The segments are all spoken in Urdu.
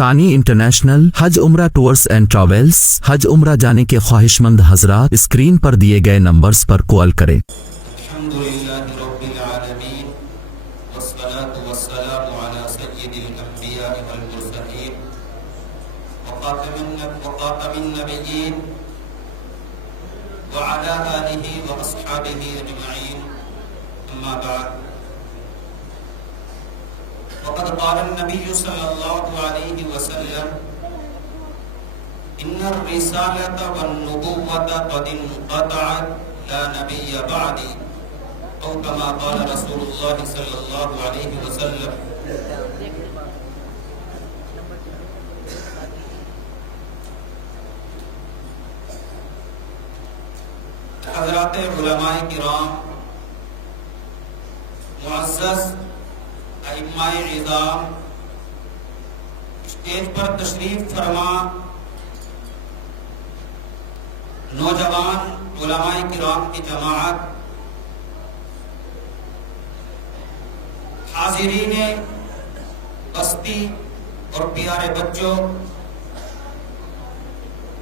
ثانی انٹرنیشنل حج عمرہ ٹورز اینڈ ٹریولز۔ حج عمرہ جانے کے خواہش مند حضرات اسکرین پر دیے گئے نمبرز پر کال کریں۔ الحمدللہ رب العالمین والصلاة والسلام علی سید الانبیاء والمرسلین وخاتم النبیین وعلی آلہ واصحابہ اجمعین، اما بعد، وقد قال النبی صلی اللہ علیہ وسلم ان الرسالة والنبوة قد انقطعت لا نبی بعدی، او کما قال رسول اللہ صلی اللہ علیہ وسلم۔ حضرات علماء کرام، معزز ائمہ اعظام، اسٹیج پر تشریف فرما نوجوان علماء کرام کی جماعت، حاضرین بستی اور پیارے بچوں،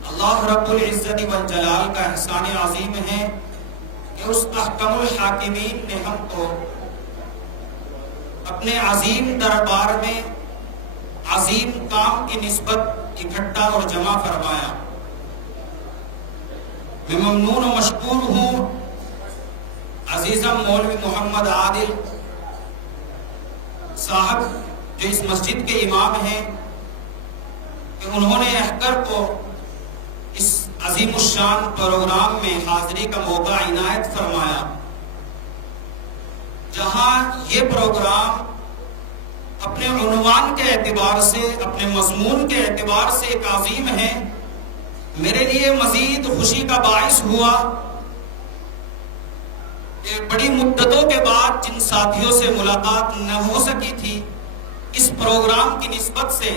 اللہ رب العزت والجلال کا احسان عظیم ہے کہ اس احکم الحاکمین نے ہم کو اپنے عظیم دربار میں عظیم کام کی نسبت اکٹھا اور جمع فرمایا۔ میں ممنون و مشکور ہوں عزیزم مولوی محمد عادل صاحب جو اس مسجد کے امام ہیں کہ انہوں نے احکر کو اس عظیم الشان پروگرام میں حاضری کا موقع عنایت فرمایا، جہاں یہ پروگرام اپنے عنوان کے اعتبار سے، اپنے مضمون کے اعتبار سے ایک عظیم ہے۔ میرے لیے مزید خوشی کا باعث ہوا کہ بڑی مدتوں کے بعد جن ساتھیوں سے ملاقات نہ ہو سکی تھی، اس پروگرام کی نسبت سے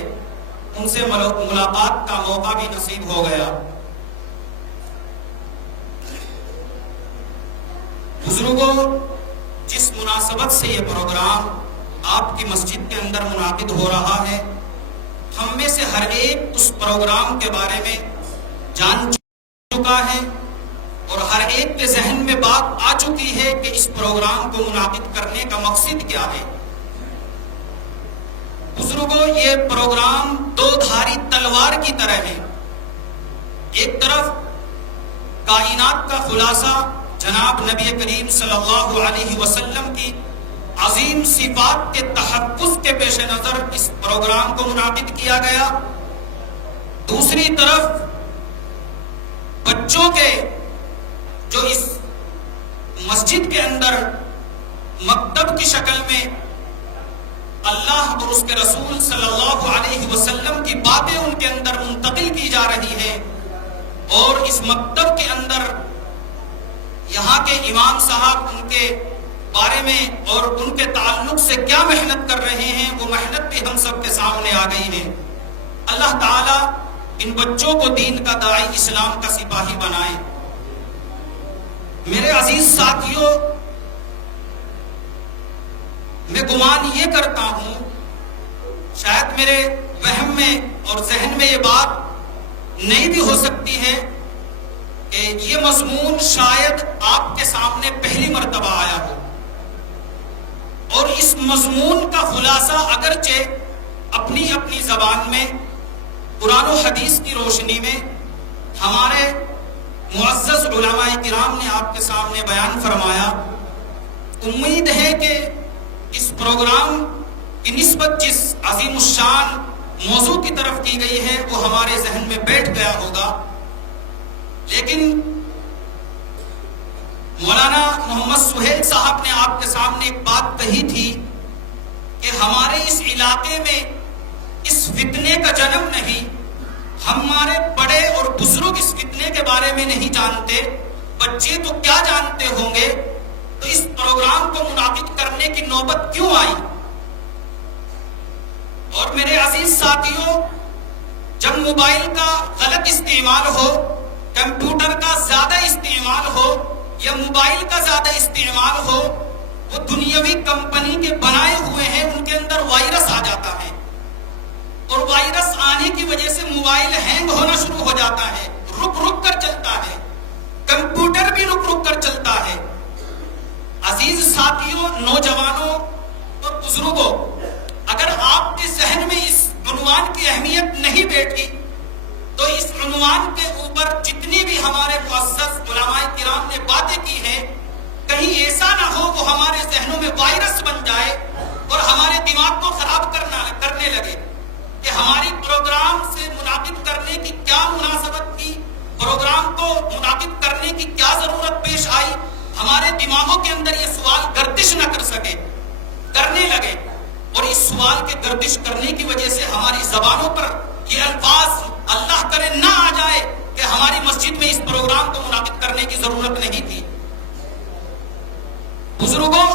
ان سے ملاقات کا موقع بھی نصیب ہو گیا۔ بزرگوں، جس مناسبت سے یہ پروگرام آپ کی مسجد کے اندر منعقد ہو رہا ہے، ہم میں سے ہر ایک اس پروگرام کے بارے میں جان چکا ہے اور ہر ایک کے ذہن میں بات آ چکی ہے کہ اس پروگرام کو منعقد کرنے کا مقصد کیا ہے۔ بزرگوں، یہ پروگرام دو دھاری تلوار کی طرح ہے۔ ایک طرف کائنات کا خلاصہ جناب نبی کریم صلی اللہ علیہ وسلم کی عظیم صفات کے تحفظ کے پیش نظر اس پروگرام کو منعقد کیا گیا، دوسری طرف بچوں کے جو اس مسجد کے اندر مکتب کی شکل میں اللہ اور اس کے رسول صلی اللہ علیہ وسلم کی باتیں ان کے اندر منتقل کی جا رہی ہیں، اور اس مکتب کے اندر یہاں کے امام صاحب ان کے بارے میں اور ان کے تعلق سے کیا محنت کر رہے ہیں، وہ محنت بھی ہم سب کے سامنے آ گئی ہے۔ اللہ تعالیٰ ان بچوں کو دین کا داعی، اسلام کا سپاہی بنائے۔ میرے عزیز ساتھیوں، میں گمان یہ کرتا ہوں، شاید میرے وہم میں اور ذہن میں یہ بات نہیں بھی ہو سکتی ہے کہ یہ مضمون شاید آپ کے سامنے پہلی مرتبہ آیا ہو، اور اس مضمون کا خلاصہ اگرچہ اپنی اپنی زبان میں قرآن و حدیث کی روشنی میں ہمارے معزز علماء کرام نے آپ کے سامنے بیان فرمایا، امید ہے کہ اس پروگرام کی نسبت جس عظیم الشان موضوع کی طرف کی گئی ہے وہ ہمارے ذہن میں بیٹھ گیا ہوگا۔ لیکن مولانا محمد سہیل صاحب نے آپ کے سامنے ایک بات کہی تھی کہ ہمارے اس علاقے میں اس فتنے کا جنم نہیں، ہمارے بڑے اور بزرگ اس فتنے کے بارے میں نہیں جانتے، بچے تو کیا جانتے ہوں گے، تو اس پروگرام کو منعقد کرنے کی نوبت کیوں آئی؟ اور میرے عزیز ساتھیوں، جب موبائل کا غلط استعمال ہو، کمپیوٹر کا زیادہ استعمال ہو یا موبائل کا زیادہ استعمال ہو، وہ دنیاوی کمپنی کے بنائے ہوئے ہیں، ان کے اندر وائرس آ جاتا ہے، اور وائرس بزرگوں، اگر آپ کے ذہن میں اس عنوان کی اہمیت نہیں بیٹھی تو اس عنوان کے اوپر جتنی بھی ہمارے معزز علماء کرام نے باتیں کی ہیں، کہیں ایسا نہ ہو وہ ہمارے ذہنوں میں وائرس بن جائے اور ہمارے دماغ کو خراب کرنے لگے کہ ہماری پروگرام سے منعقد کرنے کی کیا مناسبت تھی، پروگرام کو منعقد کرنے کی کیا ضرورت پیش آئی، ہمارے دماغوں کے اندر یہ سوال گردش نہ کر سکے، کرنے لگے، اور اس سوال کے گردش کرنے کی وجہ سے ہماری زبانوں پر یہ الفاظ اللہ کرے نہ آ جائے کہ ہماری مسجد میں اس پروگرام کو منعقد کرنے کی ضرورت نہیں تھی۔ بزرگوں،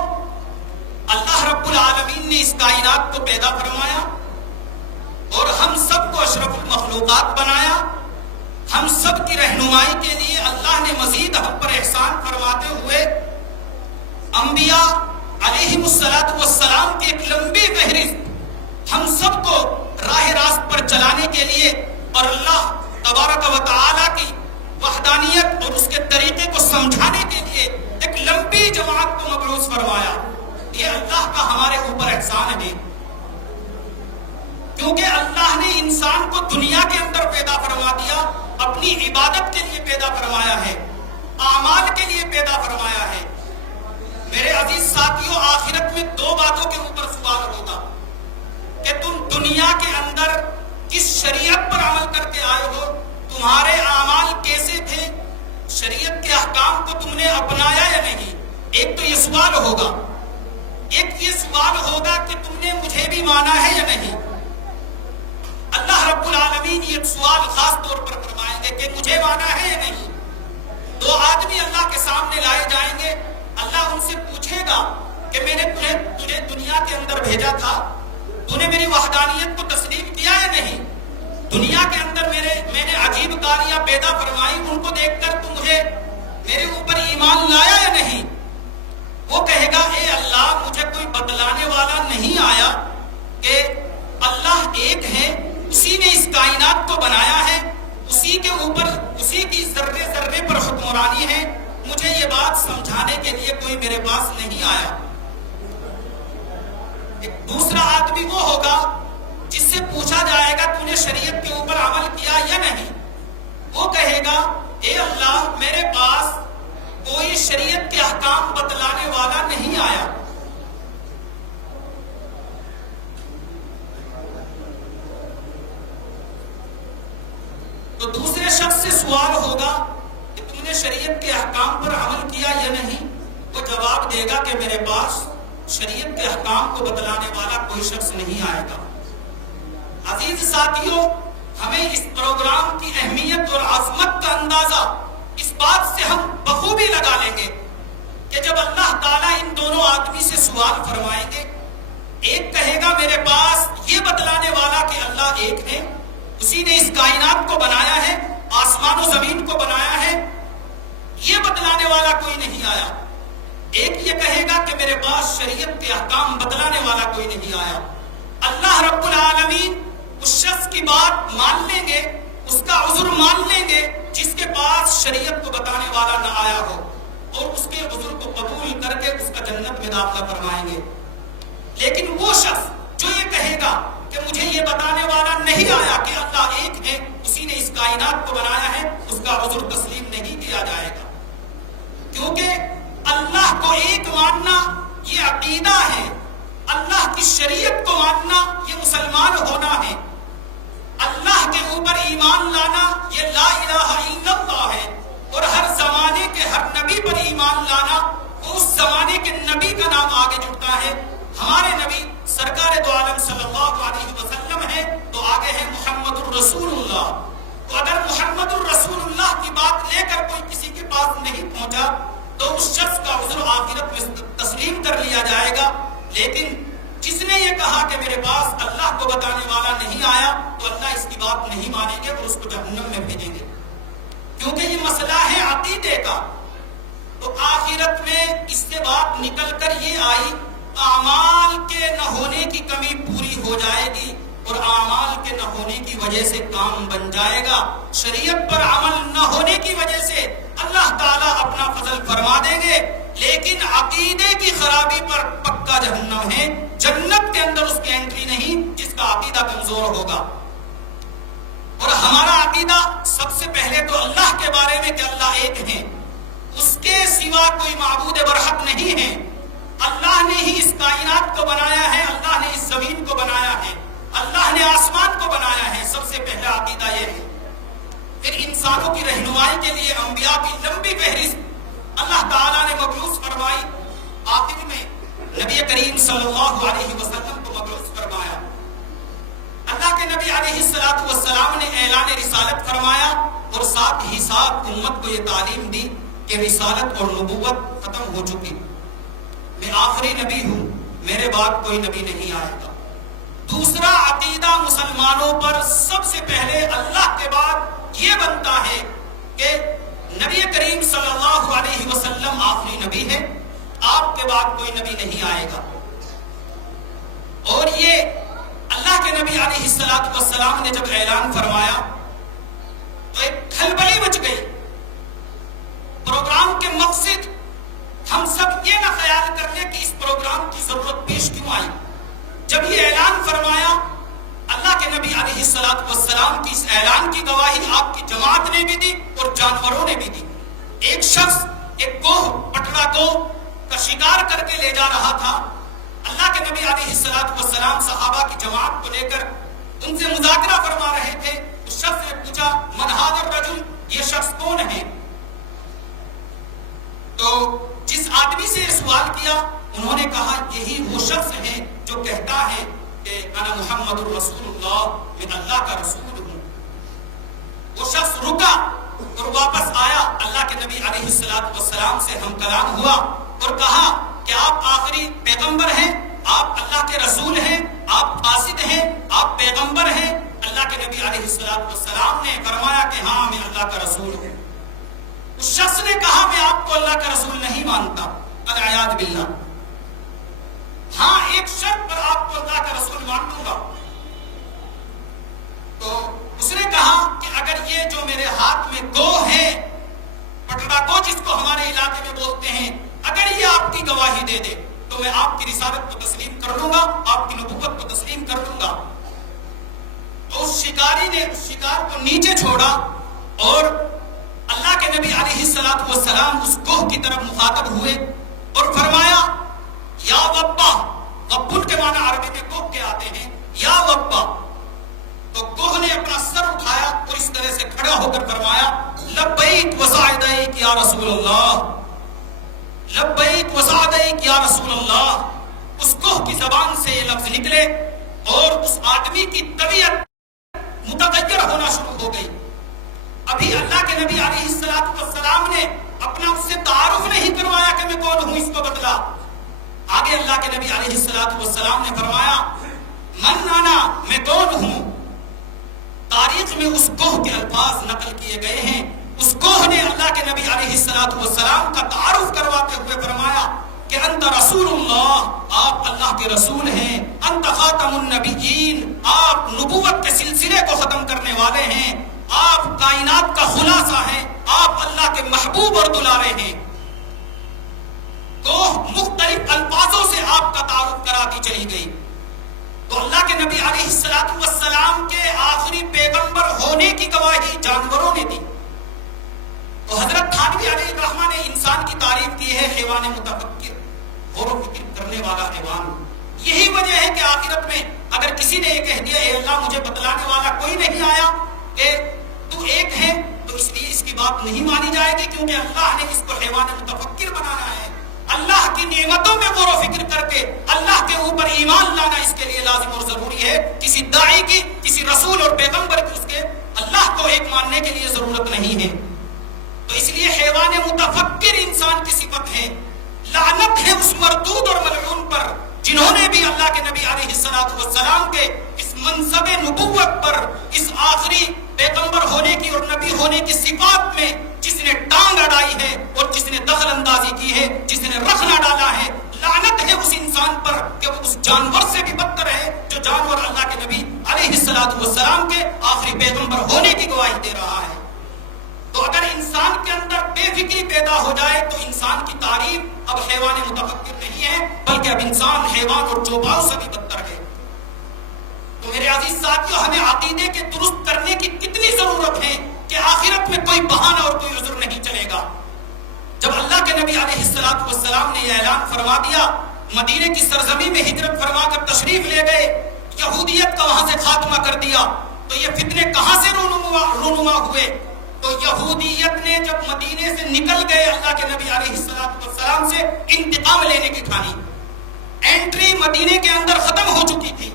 اللہ رب العالمین نے اس کائنات کو پیدا فرمایا اور ہم سب کو اشرف المخلوقات بنایا۔ ہم سب کی رہنمائی کے لیے اللہ نے مزید ہم پر احسان فرماتے ہوئے انبیاء علیہم السلام کی ایک لمبی فہرست ہم سب کو راہ راست پر چلانے کے لیے اور اللہ تبارک و تعالی کی وحدانیت اور اس کے طریقے کو سمجھانے کے لیے ایک لمبی جماعت کو مبعوث فرمایا۔ یہ اللہ کا ہمارے اوپر احسان ہے، کیونکہ اللہ نے انسان کو دنیا کے اندر پیدا فرما دیا، اپنی عبادت کے لیے پیدا فرمایا ہے، اعمال کے لیے پیدا فرمایا ہے۔ میرے عزیز ساتھیوں، آخرت میں دو باتوں کے اوپر سوال ہوگا کہ تم دنیا کے اندر کس شریعت پر عمل کر کے آئے ہو، تمہارے اعمال کیسے تھے، شریعت کے احکام کو تم نے اپنایا یا نہیں۔ ایک تو یہ سوال ہوگا، ایک یہ سوال ہوگا کہ تم نے مجھے بھی مانا ہے یا نہیں۔ اللہ رب العالمین یہ سوال خاص طور پر فرمائیں گے کہ مجھے مانا ہے یا نہیں۔ دو آدمی اللہ کے سامنے لائے جائیں گے، اللہ ان سے پوچھے گا کہ میں نے تجھے دنیا کے اندر بھیجا تھا، تو نے میری وحدانیت کو تسلیم کیا یا نہیں، دنیا کے اندر میں نے عجیب کاریاں پیدا فرمائی، ان کو دیکھ کر تو مجھے میرے اوپر ایمان لایا یا نہیں۔ وہ کہے گا اے اللہ، مجھے کوئی بتلانے والا نہیں آیا کہ اللہ ایک ہے، اسی نے اس کائنات کو بنایا ہے، اسی کے اوپر اسی کی ذرے ذرے پر حکمرانی ہے، مجھے یہ بات سمجھانے کے لیے کوئی میرے پاس نہیں آیا۔ ایک دوسرا آدمی وہ ہوگا جس سے پوچھا جائے گا تو نے شریعت کے اوپر عمل کیا یا نہیں۔ وہ کہے گا اے اللہ، میرے پاس کوئی شریعت کے احکام بتلانے والا نہیں آیا۔ تو دوسرے شخص سے سوال ہوگا کہ تم نے شریعت کے احکام پر عمل کیا یا نہیں۔ وہ جواب دے گا کہ میرے پاس شریعت کے احکام کو بتلانے والا کوئی شخص نہیں آئے گا۔ عزیز ساتھیوں، ہمیں اس پروگرام کی اہمیت اور عظمت کا اندازہ اس بات سے ہم بخوبی لگا لیں گے کہ جب اللہ تعالیٰ ان دونوں آدمی سے سوال فرمائیں گے، ایک کہے گا میرے پاس یہ بتلانے والا کہ اللہ ایک ہے، اسی نے اس کائنات کو بنایا ہے، آسمان و زمین کو بنایا ہے، یہ بتلانے والا کوئی نہیں آیا۔ ایک یہ کہے گا کہ میرے پاس شریعت کے احکام بتلانے والا کوئی نہیں آیا۔ اللہ رب العالمین اس شخص کی بات مان لیں گے، اس کا عذر مان لیں گے جس کے پاس شریعت کو بتانے والا نہ آیا ہو، اور اس کے عذر کو قبول کر کے اس کا جنت میں داخلہ فرمائیں گے۔ لیکن وہ شخص جو یہ کہے گا کہ مجھے یہ بتانے والا نہیں آیا کہ اللہ ایک ہے، اسی نے اس کائنات کو بنایا ہے، اس کا عذر تسلیم نہیں کیا جائے گا، کیونکہ اللہ کو ایک ماننا یہ عقیدہ ہے، اللہ کی شریعت کو ماننا یہ مسلمان ہونا ہے، اللہ کے اوپر ایمان لانا یہ لا الہ الا اللہ ہے، اور ہر زمانے کے ہر نبی پر ایمان لانا وہ اس زمانے کے نبی کا نام آگے جڑتا ہے۔ ہمارے نبی سرکار دو عالم صلی اللہ علیہ وسلم ہے تو آگے ہے محمد الرسول اللہ۔ تو اگر محمد الرسول اللہ کی بات لے کر کوئی کسی کے پاس نہیں پہنچا تو اس شخص کا عذر آخرت میں تسلیم کر لیا جائے گا، لیکن جس نے یہ کہا کہ میرے پاس اللہ کو بتانے والا نہیں آیا تو اللہ اس کی بات نہیں مانیں گے اور اس کو جہنم میں بھیجیں گے، کیونکہ یہ مسئلہ ہے عقیدے کا۔ تو آخرت میں اس سے بات نکل کر یہ آئی، اعمال کے نہ ہونے کی کمی پوری ہو جائے گی اور اعمال کے نہ ہونے کی وجہ سے کام بن جائے گا، شریعت پر عمل نہ ہونے کی وجہ سے اللہ تعالیٰ اپنا فضل فرما دیں گے، لیکن عقیدے کی خرابی پر پکا جہنم ہے۔ جنت کے اندر اس کی انٹری نہیں جس کا عقیدہ کمزور ہوگا۔ اور ہمارا عقیدہ سب سے پہلے تو اللہ کے بارے میں کہ اللہ ایک ہے، اس کے سوا کوئی معبود برحق نہیں ہے، اللہ نے ہی اس کائنات کو بنایا ہے، اللہ نے اس زمین کو بنایا ہے، اللہ نے آسمان کو بنایا ہے، سب سے پہلا عقیدہ یہ ہے۔ پھر انسانوں کی رہنمائی کے لیے انبیاء کی لمبی فہرست اللہ تعالیٰ نے مبعوث فرمائی، آخر میں نبی کریم صلی اللہ علیہ وسلم کو مبعوث فرمایا۔ اللہ کے نبی علیہ السلام نے اعلان رسالت فرمایا اور ساتھ ہی ساتھ امت کو یہ تعلیم دی کہ رسالت اور نبوت ختم ہو چکی، میں آخری نبی ہوں، میرے بعد کوئی نبی نہیں آئے گا۔ دوسرا عقیدہ مسلمانوں پر سب سے پہلے اللہ کے بعد یہ بنتا ہے کہ نبی کریم صلی اللہ علیہ وسلم آخری نبی ہے، آپ کے بعد کوئی نبی نہیں آئے گا۔ اور یہ اللہ کے نبی علیہ السلام نے جب اعلان فرمایا تو ایک کھلبلی مچ گئی۔ پروگرام کے مقصد ہم سب یہ نہ خیال کر لیں کہ اس پروگرام کی ضرورت پیش کیوں آئی۔ جب یہ اعلان فرمایا، اللہ کے نبی علیہ السلام کی اس اعلان کی گواہی آپ کی جماعت نے بھی دی اور جانوروں نے بھی دی۔ ایک شخص ایک کوہ پٹرا کو کا شکار کر کے لے جا رہا تھا، اللہ کے نبی علیہ السلام صحابہ کی جماعت کو لے کر ان سے مذاکرہ فرما رہے تھے۔ اس شخص نے پوچھا من ھذا الرجل، یہ شخص کون ہے؟ تو جس آدمی سے یہ سوال کیا انہوں نے کہا یہی وہ شخص ہے جو کہتا ہے کہ انا محمد الرسول اللہ، میں اللہ کا رسول ہوں۔ وہ شخص رکا اور واپس آیا، اللہ کے نبی علیہ السلام سے ہم کلام ہوا اور کہا کہ آپ آخری پیغمبر ہیں، آپ اللہ کے رسول ہیں، آپ فاسد ہیں، آپ پیغمبر ہیں۔ اللہ کے نبی علیہ السلام نے فرمایا کہ ہاں میں اللہ کا رسول ہوں۔ اس شخص نے کہا میں آپ کو اللہ کا رسول نہیں مانتا، العیاذ باللہ، ہاں ایک شرط پر آپ کو اللہ کا رسول مان لوں گا۔ تو اس نے کہا کہ اگر یہ جو میرے ہاتھ میں گو ہے، پٹڑا گو جس کو ہمارے علاقے میں بولتے ہیں، اگر یہ آپ کی گواہی دے دے تو میں آپ کی رسالت کو تسلیم کر لوں گا، آپ کی نبوت کو تسلیم کر لوں گا۔ تو اس شکاری نے اس شکار کو نیچے چھوڑا اور اللہ کے نبی علیہ السلام اس کوہ کی طرف مخاطب ہوئے اور فرمایا یا وبا، وبن کے معنی عربی میں کوہ کے آتے ہیں، یا وبا۔ تو کوہ نے اپنا سر اٹھایا اور اس طرح سے کھڑا ہو کر فرمایا لبیک وسعدیک یا رسول اللہ، لبیک وسعدیک یا رسول اللہ۔ اس کوہ کی زبان سے یہ لفظ نکلے اور اس آدمی کی طبیعت متغیر ہونا شروع ہو گئی۔ ابھی اللہ کے نبی علیہ السلام نے اپنا اس سے تعارف نہیں کروایا کہ میں کون ہوں، اس کو بتلا۔ آگے اللہ کے نبی علیہ السلام نے فرمایا من انا، میں کون ہوں۔ تاریخ میں اس کوہ کے الفاظ نقل کیے گئے ہیں۔ اس کوہ نے اللہ کے نبی علیہ السلام کا تعارف کرواتے ہوئے فرمایا کہ انت رسول اللہ، آپ اللہ کے رسول ہیں، انت خاتم النبیین، آپ نبوت کے سلسلے کو ختم کرنے والے ہیں، آپ کائنات کا خلاصہ ہیں، آپ اللہ کے محبوب اور دلارے ہیں۔ کوہ مختلف الفاظوں سے آپ کا تعارف کراتی چلی گئی۔ تو اللہ کے نبی علیہ السلام کے آخری پیغمبر ہونے کی گواہی جانوروں نے دی۔ تو حضرت تھانوی علیہ الرحمہ نے انسان کی تعریف کی ہے حیوان متفکر، غور و فکر کرنے والا حیوان۔ یہی وجہ ہے کہ آخرت میں اگر کسی نے یہ کہہ دیا اے اللہ مجھے بتلانے والا کوئی نہیں آیا کہ تو ایک ہے، تو اس لیے اس کی بات نہیں مانی جائے گی، کیونکہ اللہ نے اس کو حیوان متفکر بنانا ہے۔ اللہ کی نعمتوں میں غور و فکر کر کے اللہ کے اوپر ایمان لانا اس کے لیے لازم اور ضروری ہے۔ کسی داعی کی، کسی رسول اور پیغمبر کی اس کے اللہ کو ایک ماننے کے لیے ضرورت نہیں ہے۔ تو اس لیے حیوان متفکر انسان کی صفت ہے۔ لعنت ہے اس مردود اور ملعون پر جنہوں نے بھی اللہ کے نبی علیہ السلام کے اس منصب نبوت پر، اس آخری پیغمبر ہونے کی اور نبی ہونے کی صفات میں جس نے ٹانگ اڑائی ہے اور جس نے دخل اندازی کی ہے، جس نے رخنا ڈالا ہے، لعنت ہے اس انسان پر کہ وہ اس جانور سے بھی بدتر ہے جو جانور اللہ کے نبی علیہ السلام کے آخری پیغمبر ہونے کی گواہی دے رہا ہے۔ تو اگر انسان کے اندر بے فکری پیدا ہو جائے تو انسان کی تعریف اب حیوان متفکر نہیں ہے، بلکہ اب انسان حیوان اور چوپاؤں سے بھی بدتر ہے۔ تو میرے عزیز ساتھیوں، ہمیں عقیدے کے درست کرنے کی کتنی ضرورت ہے کہ آخرت میں کوئی بہانہ اور کوئی عذر نہیں چلے گا۔ جب اللہ کے نبی علیہ السلام نے یہ اعلان فرما دیا، مدینے کی سرزمین میں ہجرت فرما کر تشریف لے گئے، یہودیت کا وہاں سے خاتمہ کر دیا، تو یہ فتنے کہاں سے رونما ہوئے؟ تو یہودیت نے جب مدینے سے نکل گئے اللہ کے نبی علیہ السلام سے انتقام لینے کی ٹھانی، انٹری مدینے کے اندر ختم ہو چکی تھی،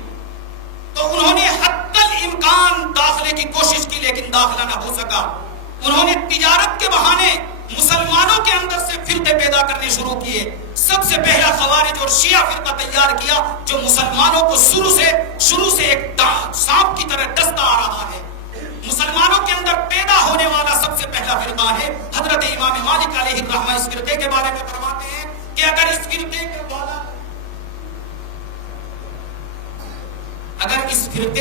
تو انہوں نے حتی الامکان داخلے کی کوشش کی لیکن داخلہ نہ ہو سکا۔ انہوں نے تجارت کے بہانے مسلمانوں کے اندر سے فرقے پیدا کرنے شروع کیے۔ سب سے پہلا خوارج اور شیعہ فرقہ تیار کیا جو مسلمانوں کو شروع سے ایک سانپ کی طرح ڈستا آ رہا ہے۔ مسلمانوں کے اندر پیدا ہونے والا سب سے پہلا فرقہ ہے۔ حضرت امام مالک علیہ الرحمہ اس فرقے کے بارے میں فرماتے ہیں کہ اگر اس فرقے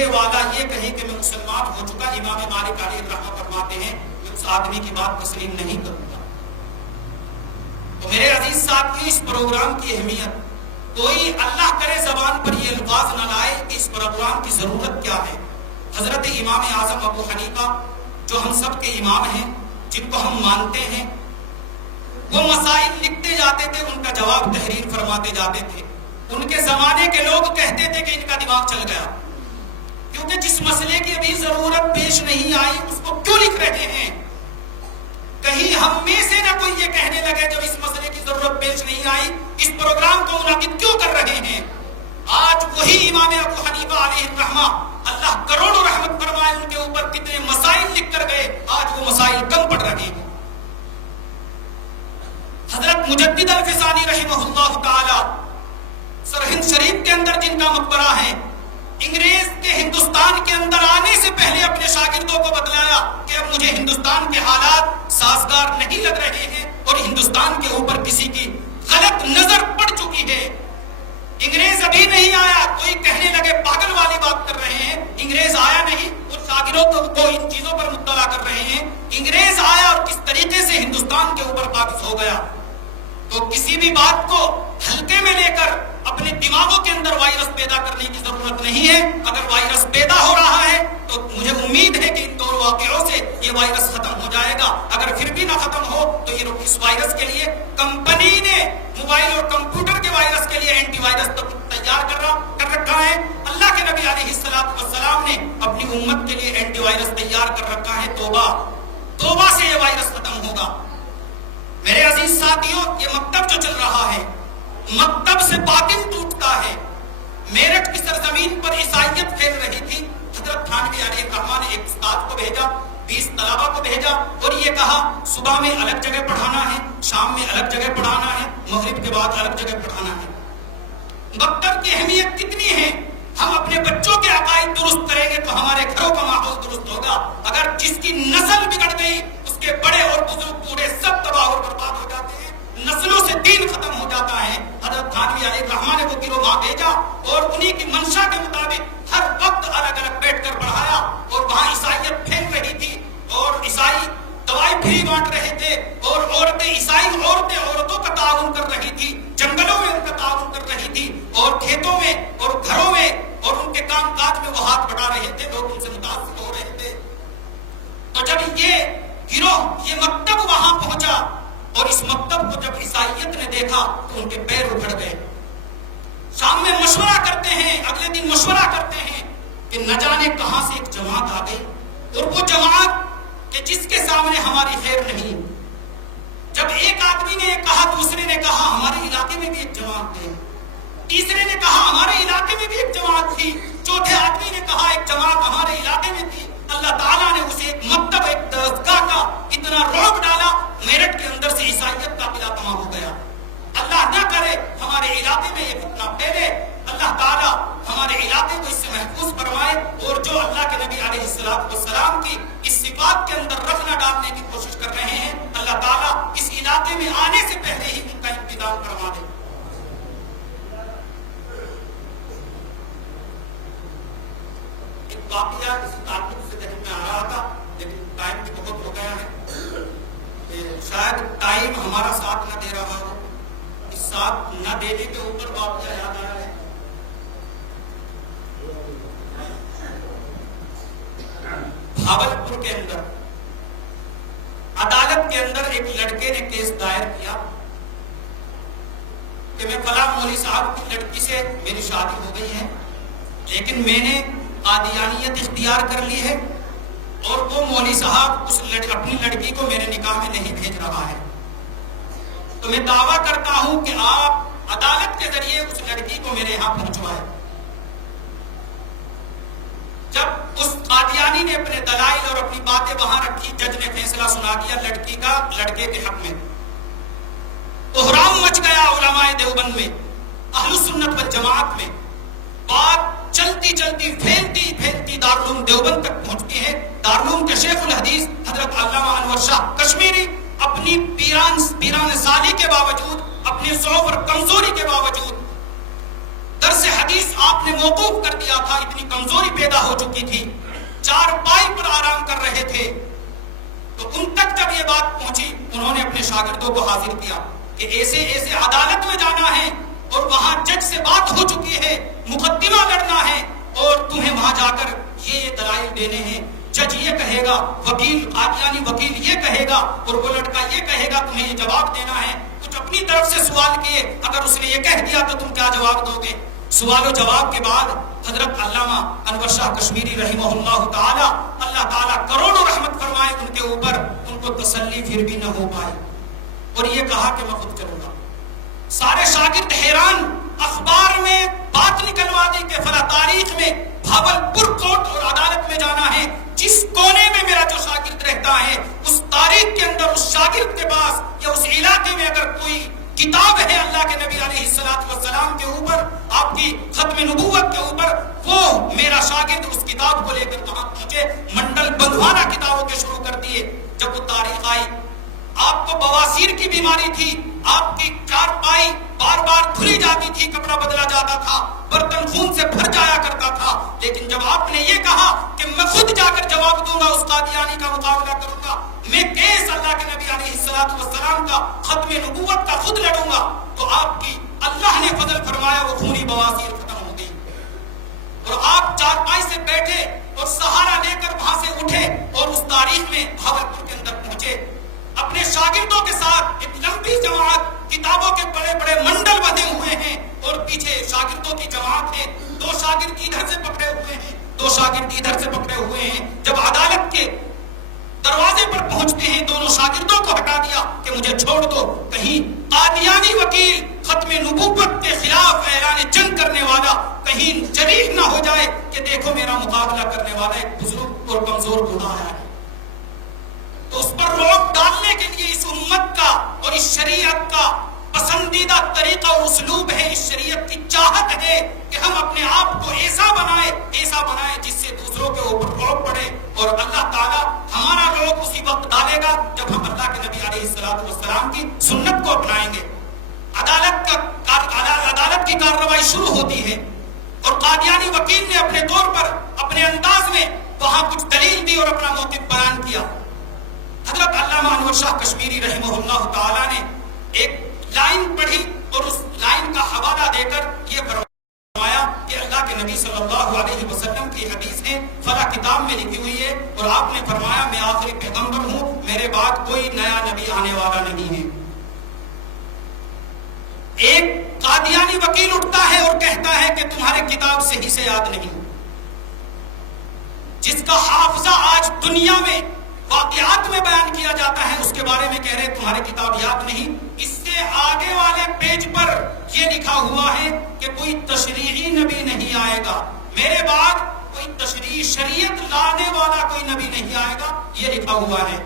والا یہ کہے کہ میں مسلمان ہو چکا، امام مالک علیہ الرحمہ فرماتے ہیں میں اس آدمی کی بات تسلیم نہیں کروں گا۔ تو میرے عزیز ساتھیوں، اس پروگرام کی اہمیت، کوئی اللہ کرے زبان پر یہ الفاظ نہ لائے کہ اس پروگرام کی ضرورت کیا ہے۔ حضرت امام اعظم ابو حنیفہ جو ہم سب کے امام ہیں، جن کو ہم مانتے ہیں، وہ مسائل لکھتے جاتے تھے، ان کا جواب تحریر فرماتے جاتے تھے۔ ان کے زمانے کے لوگ کہتے تھے کہ ان کا دماغ چل گیا، کیونکہ جس مسئلے کی ابھی ضرورت پیش نہیں آئی اس کو کیوں لکھ رہے ہیں؟ کہیں ہم میں سے نہ کوئی یہ کہنے لگے جب اس مسئلے کی ضرورت پیش نہیں آئی اس پروگرام کو منعقد کیوں کر رہے ہیں؟ آج وہی امام ابو حنیفہ علیہ الرحمہ، اللہ کروڑوں رحمت فرمائے، ان کے اوپر کتنے مسائل لکھ کر گئے، آج وہ مسائل کم پڑ رہے ہیں۔ حضرت مجدد الفسانی رحمہ اللہ تعالی سرہند شریف کے اندر جن کا مقبرہ ہے، انگریز کے ہندوستان کے اندر آنے سے پہلے اپنے شاگردوں کو بتلایا کہ اب مجھے ہندوستان کے حالات سازگار نہیں لگ رہے ہیں اور ہندوستان کے اوپر کسی کی غلط نظر پڑ چکی ہے۔ انگریز ابھی نہیں آیا، کوئی کہنے لگے پاگل والی بات کر رہے ہیں، انگریز آیا نہیں، اور شاگردوں کو ان چیزوں پر مطلع کر رہے ہیں۔ انگریز آیا اور کس طریقے سے ہندوستان کے اوپر قابض ہو گیا۔ تو کسی بھی بات کو ہلکے میں لے کر اپنے دماغوں کے اندر وائرس پیدا کرنے کی ضرورت نہیں ہے۔ اگر وائرس پیدا ہو رہا ہے تو مجھے امید ہے کہ ان دو واقعوں سے یہ وائرس ختم ہو جائے گا۔ اگر پھر بھی نہ ختم ہو تو یہ اس وائرس کے لیے کمپنی نے موبائل اور کمپیوٹر کے وائرس کے لیے اینٹی وائرس تیار کر رکھا ہے۔ اللہ کے نبی علیہ السلام نے اپنی امت کے لیے اینٹی وائرس تیار کر رکھا ہے۔ توبہ سے یہ وائرس ختم ہوگا۔ میرے عزیز ساتھیوں، یہ مکتب جو چل رہا ہے، مکتب سے باطل ٹوٹتا ہے۔ میرٹھ کی سرزمین پر عیسائیت پھیل رہی تھی، حضرت تھانوی علیہ الرحمہ نے ایک استاد کو بھیجا، 20 طلباء کو بھیجا اور یہ کہا صبح میں الگ جگہ پڑھانا ہے، شام میں الگ جگہ پڑھانا ہے، مغرب کے بعد الگ جگہ پڑھانا ہے۔ مکتب کی اہمیت کتنی ہے؟ ہم اپنے بچوں کے عقائد درست کریں گے تو ہمارے گھروں کا ماحول درست ہوگا۔ اگر جس کی نسل بگڑ گئی، اس کے بڑے اور بزرگ بوڑھے سب تباہ اور برباد ہو جاتے ہیں، نسلوں سے دین ختم ہو جاتا ہے۔ حضرت تھانوی علیہ الرحمہ نے وہ گروہ وہاں بھیجا اور انہی کی منشا کے مطابق ہر وقت الگ الگ بیٹھ کر پڑھایا، اور وہاں عیسائیت پھیل رہی تھی اور عیسائی دوائی فری بانٹ رہے تھے، اور عیسائی عورتوں کا تعاون کر رہی تھی، جنگلوں میں ان کا تعاون کر رہی تھی، اور کھیتوں میں اور گھروں میں اور ان کے کام کاج میں وہ ہاتھ بٹا رہے تھے، لوگ ان سے متاثر ہو رہے تھے۔ تو جب یہ گروہ، یہ مکتب وہاں پہنچا اور اس مکتب کو جب عیسائیت نے دیکھا تو ان کے پیر اکھڑ گئے۔ شام میں مشورہ کرتے ہیں، اگلے دن مشورہ کرتے ہیں کہ نہ جانے کہاں سے ایک جماعت آ گئی، اور وہ جماعت کہ جس کے سامنے ہماری خیر نہیں۔ جب ایک آدمی نے کہا، دوسرے نے کہا ہمارے علاقے میں بھی ایک جماعت ہے، تیسرے نے کہا ہمارے علاقے میں بھی ایک جماعت تھی، چوتھے آدمی نے کہا ایک جماعت ہمارے علاقے میں تھی۔ اللہ تعالیٰ نے اسے ایک مکتب، ایک درسگاہ کا اتنا رعب ڈالا، میرٹھ کے اندر سے عیسائیت کا قلعہ تمام ہو گیا۔ اللہ نہ کرے ہمارے علاقے میں یہ فتنہ پھیلے، اللہ تعالیٰ ہمارے علاقے کو اس سے محفوظ فرمائے، اور جو اللہ کے نبی علیہ السلام کی اس صفات کے اندر رخ نہ ڈالنے کی کوشش کر رہے ہیں، اللہ تعالیٰ اس علاقے میں آنے سے پہلے ہی ان کا انتظام فرما دے۔ واقعہ اس تعلق سے ذہن میں آ رہا تھا، لیکن ٹائم بھی بہت ہو گیا ہے۔ شاید ٹائم ہمارا ساتھ نہ دے رہا ہو. اس ساتھ نہ دینے کے اوپر واقعہ یاد آیا ہے. بھاولپور کے اندر عدالت کے اندر ایک لڑکے نے کیس دائر کیا کہ میں فلاں مولوی صاحب کی لڑکی سے میری شادی ہو گئی ہے، لیکن میں نے قادیانیت اختیار کر لی ہے اور وہ مولوی صاحب اپنی لڑکی کو میرے نکاح میں نہیں بھیج رہا ہے. تو میں دعویٰ کرتا ہوں کہ آپ عدالت کے ذریعے اس لڑکی کو میرے یہاں پہنچوائے. جب اس قادیانی نے اپنے دلائل اور اپنی باتیں وہاں رکھی، جج نے فیصلہ سنا دیا لڑکی کا لڑکے کے حق میں. بحران مچ گیا علماء دیوبند میں، اہل سنت والجماعت میں. بات چلتی چلتی پھیلتی پھیلتی دارالعلوم دیوبند تک پہنچتی ہے. دارالعلوم کے شیخ الحدیث حضرت علامہ انور شاہ کشمیری اپنی پیران سالی کے باوجود، اپنے ضعف اور کمزوری کے باوجود درس حدیث آپ نے موقوف کر دیا تھا. اتنی کمزوری پیدا ہو چکی تھی، چارپائی پر آرام کر رہے تھے. تو ان تک جب یہ بات پہنچی، انہوں نے اپنے شاگردوں کو حاضر کیا کہ ایسے ایسے عدالت میں جانا ہے اور وہاں جج سے بات ہو چکی ہے، مقدمہ لڑنا ہے اور تمہیں وہاں جا کر یہ دلائل دینے ہیں. جج یہ کہے گا، وکیل قادیانی وکیل یہ کہے گا اور وہ لڑکا یہ کہے گا، تمہیں یہ جواب دینا ہے. کچھ اپنی طرف سے سوال کیے، اگر اس نے یہ کہہ دیا تو تم کیا جواب دو گے؟ سوال و جواب کے بعد حضرت علامہ انور شاہ کشمیری رحمہ اللہ تعالی، اللہ تعالیٰ کروڑوں رحمت فرمائے ان کے اوپر، ان کو تسلی پھر بھی نہ ہو پائی اور یہ کہا کہ میں خود چلوں گا. سارے شاگرد حیران، اخبار میں بات نکلوا دی کہ فلاں تاریخ میں بھاولپور کورٹ اور عدالت میں جانا ہے. جس کونے میں میرا جو شاگرد رہتا ہے اس تاریخ کے اندر اس شاگرد کے پاس یا اس علاقے میں اگر کوئی کتاب ہے اللہ کے نبی علیہ السلام کے اوپر، آپ کی ختم نبوت کے اوپر، وہ میرا شاگرد اس کتاب کو لے کر وہاں پہنچے. منڈل بندھوانا کتابوں کے شروع کر دیے. جب وہ تاریخ آئی، آپ کو بواسیر کی بیماری تھی، آپ کی چارپائی بار بار دھلی جاتی تھی، کپڑا بدلا جاتا تھا، برتن خون سے بھر جایا کرتا تھا. لیکن جب آپ نے یہ کہا کہ میں خود جا کر جواب دوں گا، اس قادیانی کا مقابلہ کروں گا، میں کیس اللہ کے نبی علیہ السلام کا ختم نبوت کا خود لڑوں گا، تو آپ کی اللہ نے فضل فرمایا، وہ خونی بواسیر ختم ہو گئی اور آپ چارپائی سے بیٹھے اور سہارا لے کر وہاں سے اٹھے اور اس تاریخ میں بھاولپور کے اندر پہنچے. اپنے شاگردوں کے ساتھ ایک لمبی جماعت، کتابوں کے بڑے بڑے منڈل بندھے ہوئے ہیں اور پیچھے شاگردوں کی جماعت ہے. 2 شاگرد ادھر سے پکڑے ہوئے ہیں، 2 شاگرد ادھر سے پکڑے ہوئے ہیں. جب عدالت کے دروازے پر پہنچتے ہیں، دونوں شاگردوں کو ہٹا دیا کہ مجھے چھوڑ دو، کہیں قادیانی وکیل ختم نبوت کے خلاف اعلان جنگ کرنے والا کہیں جریح نہ ہو جائے کہ دیکھو میرا مقابلہ کرنے والا ایک بزرگ اور کمزور بوڑھا ہے. تو اس پر روک ڈالنے کے لیے اس امت کا اور اس شریعت کا پسندیدہ طریقہ اور اسلوب ہے، اس شریعت کی چاہت ہے کہ ہم اپنے آپ کو ایسا بنائے جس سے دوسروں کے اوپر روک پڑے. اور اللہ تعالیٰ ہمارا روک اسی وقت ڈالے گا جب ہم اللہ کے نبی علیہ السلام کی سنت کو اپنائیں گے. عدالت کی کارروائی شروع ہوتی ہے اور قادیانی وکیل نے اپنے طور پر اپنے انداز میں وہاں کچھ دلیل دی اور اپنا موقف بیان کیا. حضرت علامہ انور شاہ کشمیری رحمہ اللہ تعالیٰ نے ایک لائن پڑھی اور اس لائن کا حوالہ دے کر یہ فرمایا کہ اللہ کے نبی صلی اللہ علیہ وسلم کی حدیث ہے، فلاں کتاب میں لکھی ہوئی ہے اور آپ نے فرمایا میں آخری پیغمبر ہوں، میرے بعد کوئی نیا نبی آنے والا نہیں ہے. ایک قادیانی وکیل اٹھتا ہے اور کہتا ہے کہ تمہارے کتاب صحیح سے یاد نہیں. جس کا حافظہ آج دنیا میں واقعات میں بیان کیا جاتا ہے اس کے بارے میں کہہ رہے تمہاری کتاب یاد نہیں. اس سے آگے والے پیج پر یہ لکھا ہوا ہے کہ کوئی تشریعی نبی نہیں آئے گا، میرے بعد کوئی تشریعی شریعت لانے والا کوئی نبی نہیں آئے گا، یہ لکھا ہوا ہے.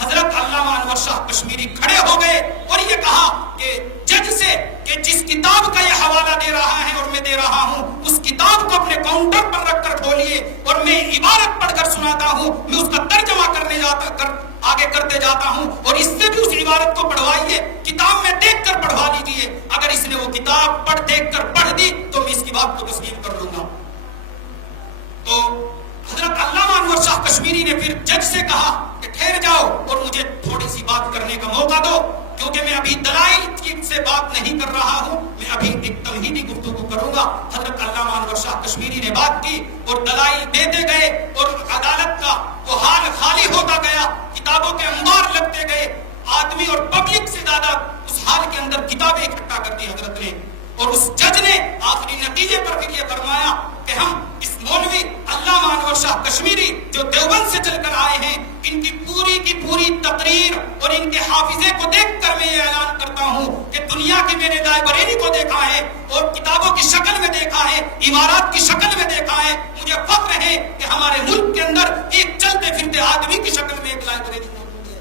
حضرت علامہ انور شاہ کشمیری کھڑے ہو گئے اور یہ کہا کہ جج سے کہ جس کتاب کا یہ حوالہ دے رہا ہے اور میں دے رہا ہوں، اس کتاب کو اپنے کاؤنٹر پر رکھ کر کھولیے اور میں عبارت پڑھ کر سناتا ہوں، میں اس کا ترجمہ آگے کرتے جاتا ہوں اور اس سے بھی اس عبارت کو پڑھوائیے، کتاب میں دیکھ کر پڑھوا لیجیے. اگر اس نے وہ کتاب دیکھ کر پڑھ دی تو میں اس کی بات کو تسلیم کر لوں گا. تو حضرت علامہ انور شاہ کشمیری نے پھر جج سے کہا کہ ٹھہر جاؤ اور مجھے تھوڑی سی بات کرنے کا موقع دو، کیونکہ میں ابھی دلائل سے بات نہیں کر رہا ہوں، میں ابھی ایک تمہیدی گفتگو کروں گا۔ حضرت علامہ انور شاہ کشمیری نے بات کی اور دلائل دیتے گئے اور عدالت کا وہ حال خالی ہوتا گیا، کتابوں کے انبار لگتے گئے، آدمی اور پبلک سے زیادہ اس حال کے اندر کتابیں اکٹھا کر دی حضرت نے، اور اس جج نے آخری نتیجے پر پھر یہ فرمایا کہ ہم اس مولوی علامہ انور شاہ کشمیری جو دیوبند سے چل کر آئے ہیں، ان کی پوری تقریر اور ان کے حافظے کو دیکھ کر میں یہ اعلان کرتا ہوں کہ دنیا کی میں نے لائبریری کو دیکھا ہے اور کتابوں کی شکل میں دیکھا ہے، عمارات کی شکل میں دیکھا ہے، مجھے فخر ہے کہ ہمارے ملک کے اندر ایک چلتے پھرتے آدمی کی شکل میں ایک لائبریری موجود ہے۔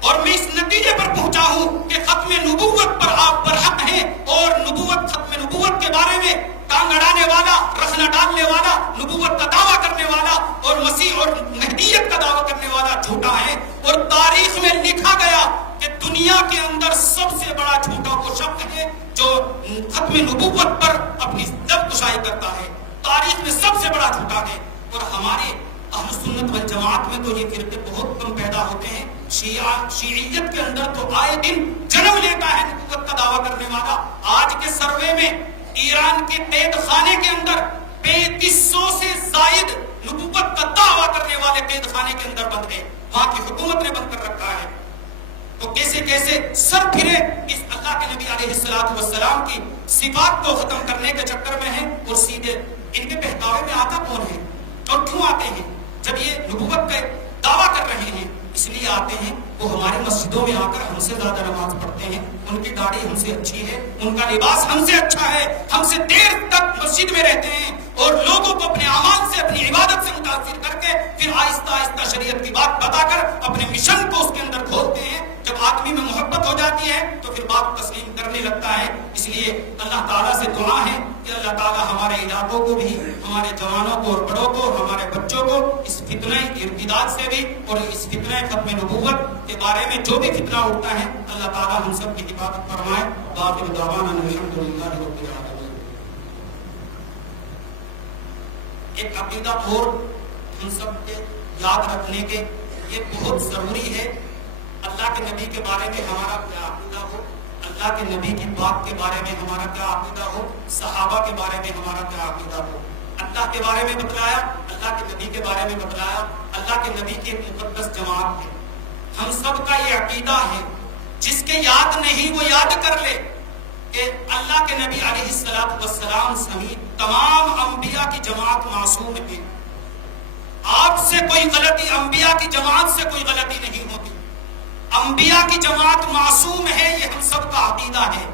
اور میں اس نتیجے پر پہنچا ہوں کہ ختم نبوت پر آپ برحق ہیں، اور ختم نبوت کے بارے میں ٹانگ اڑانے والا، رخنہ ڈالنے والا، نبوت کا دعویٰ کرنے والا اور مسیح اور مہدیت کا دعویٰ کرنے والا جھوٹا ہے، اور تاریخ میں لکھا گیا کہ دنیا کے اندر سب سے بڑا جھوٹا وہ شخص ہے جو ختم نبوت پر اپنی زد کشائی کرتا ہے، تاریخ میں سب سے بڑا جھوٹا ہے۔ اور ہمارے اہل سنت والجماعت میں تو یہ فرقے بہت کم پیدا ہوتے ہیں، شیعیت کے اندر تو آئے دن جنم لیتا ہے نبوت کا دعویٰ کرنے والا۔ آج کے سروے میں ایران کے قید خانے کے اندر 3500 سے زائد نبوت کا دعویٰ کرنے والے قید خانے کے اندر بند ہیں، وہاں کی حکومت نے بند کر رکھا ہے۔ تو کیسے سر پھرے اس اللہ کے نبی علیہ السلام کی صفات کو ختم کرنے کے چکر میں ہیں، اور سیدھے ان کے بہکاوے میں آتا کون ہے اور کیوں آتے ہیں؟ جب یہ نبوت کا دعویٰ کر رہے ہیں اس لیے آتے ہیں، وہ ہماری مسجدوں میں آ کر ہم سے زیادہ نماز پڑھتے ہیں، ان کی داڑھی ہم سے اچھی ہے، ان کا لباس ہم سے اچھا ہے، ہم سے دیر تک مسجد میں رہتے ہیں، اور لوگوں کو اپنے اعمال سے، اپنی عبادت سے متاثر کر کے پھر آہستہ آہستہ شریعت کی بات بتا کر اپنے مشن کو اس کے اندر کھولتے ہیں۔ جب آدمی میں محبت ہو جاتی ہے تو پھر بات تسلیم کرنے لگتا ہے۔ اس لیے اللہ تعالیٰ سے دعا ہے کہ اللہ تعالیٰ ہمارے علاقوں کو بھی، ہمارے جوانوں کو اور بڑوں کو، ہمارے بچوں کو اس فتنہ ارتداد سے بھی اور اس فتنہ ختم نبوت کے بارے میں جو بھی فتنہ اٹھتا ہے اللہ تعالیٰ ہم سب کی حفاظت فرمائے۔ وآخر دعوانا الحمدللہ رب العالمین۔ ایک عقیدہ اور ہم سب کے یاد رکھنے کے یہ بہت ضروری ہے، اللہ کے نبی کے بارے میں ہمارا کیا عقیدہ ہو، اللہ کے نبی کی بات کے بارے میں ہمارا کیا عقیدہ ہو، صحابہ کے بارے میں ہمارا کیا عقیدہ ہو۔ اللہ کے بارے میں بتلایا، اللہ کے نبی کے بارے میں بتلایا، اللہ کے نبی کی ایک مقدس جماعت ہے۔ ہم سب کا یہ عقیدہ ہے، جس کے یاد نہیں وہ یاد کر لے کہ اللہ کے نبی علیہ السلام سمیت تمام انبیاء کی جماعت معصوم ہے۔ آپ سے کوئی غلطی، انبیاء کی جماعت سے کوئی غلطی نہیں ہوتی، انبیاء کی جماعت معصوم ہے، یہ ہم سب کا عقیدہ ہے۔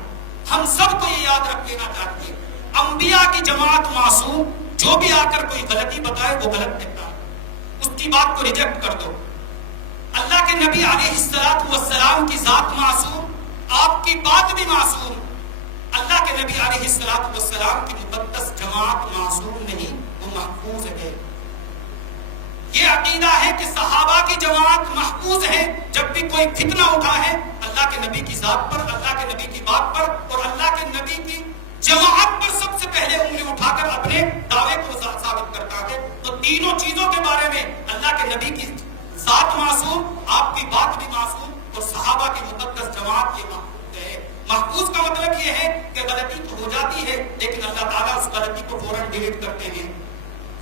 ہم سب کو یہ یاد رکھ لینا چاہیے، انبیاء کی جماعت معصوم، جو بھی آ کر کوئی غلطی بتائے وہ غلط کہتا ہے، اس کی بات کو ریجیکٹ کر دو۔ اللہ کے نبی علیہ السلام کی ذات معصوم، آپ کی بات بھی معصوم۔ اللہ کے نبی علیہ السلام کی مقدس جماعت معصوم نہیں، وہ محفوظ ہے۔ یہ عقیدہ ہے کہ صحابہ کی جماعت محفوظ ہے، جب بھی کوئی فتنہ اٹھا ہے اللہ کے نبی کی ذات پر، اللہ کے نبی کی بات پر اور اللہ کے نبی کی جماعت پر سب سے پہلے انگلی اٹھا کر اپنے دعوے کو ثابت کرتا ہے۔ تو تینوں چیزوں کے بارے میں اللہ کے نبی کی ذات معصوم، آپ کی بات بھی معصوم، اور صحابہ کی مقدس جماعت یہ محفوظ ہے۔ محفوظ کا مطلب یہ ہے کہ غلطی تو ہو جاتی ہے لیکن اللہ تعالیٰ اس غلطی کو فوراً ڈیلیٹ کرتے ہیں۔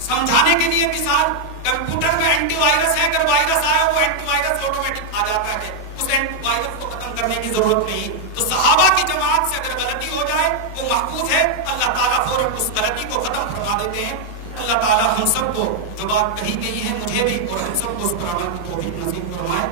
سمجھانے کے لیے مثال، کمپیوٹر میں اینٹی وائرس ہے، اگر وائرس آیا وہ اینٹی وائرس آٹومیٹک آ جاتا ہے، اس اینٹی وائرس کو ختم کرنے کی ضرورت نہیں۔ تو صحابہ کی جماعت سے اگر غلطی ہو جائے وہ محفوظ ہے، اللہ تعالیٰ فوراً اس غلطی کو ختم فرما دیتے ہیں۔ اللہ تعالیٰ ہم سب کو جو بات کہی گئی ہے، مجھے بھی اور ہم سب کو اس پر عمل کی توفیق نصیب فرمائے۔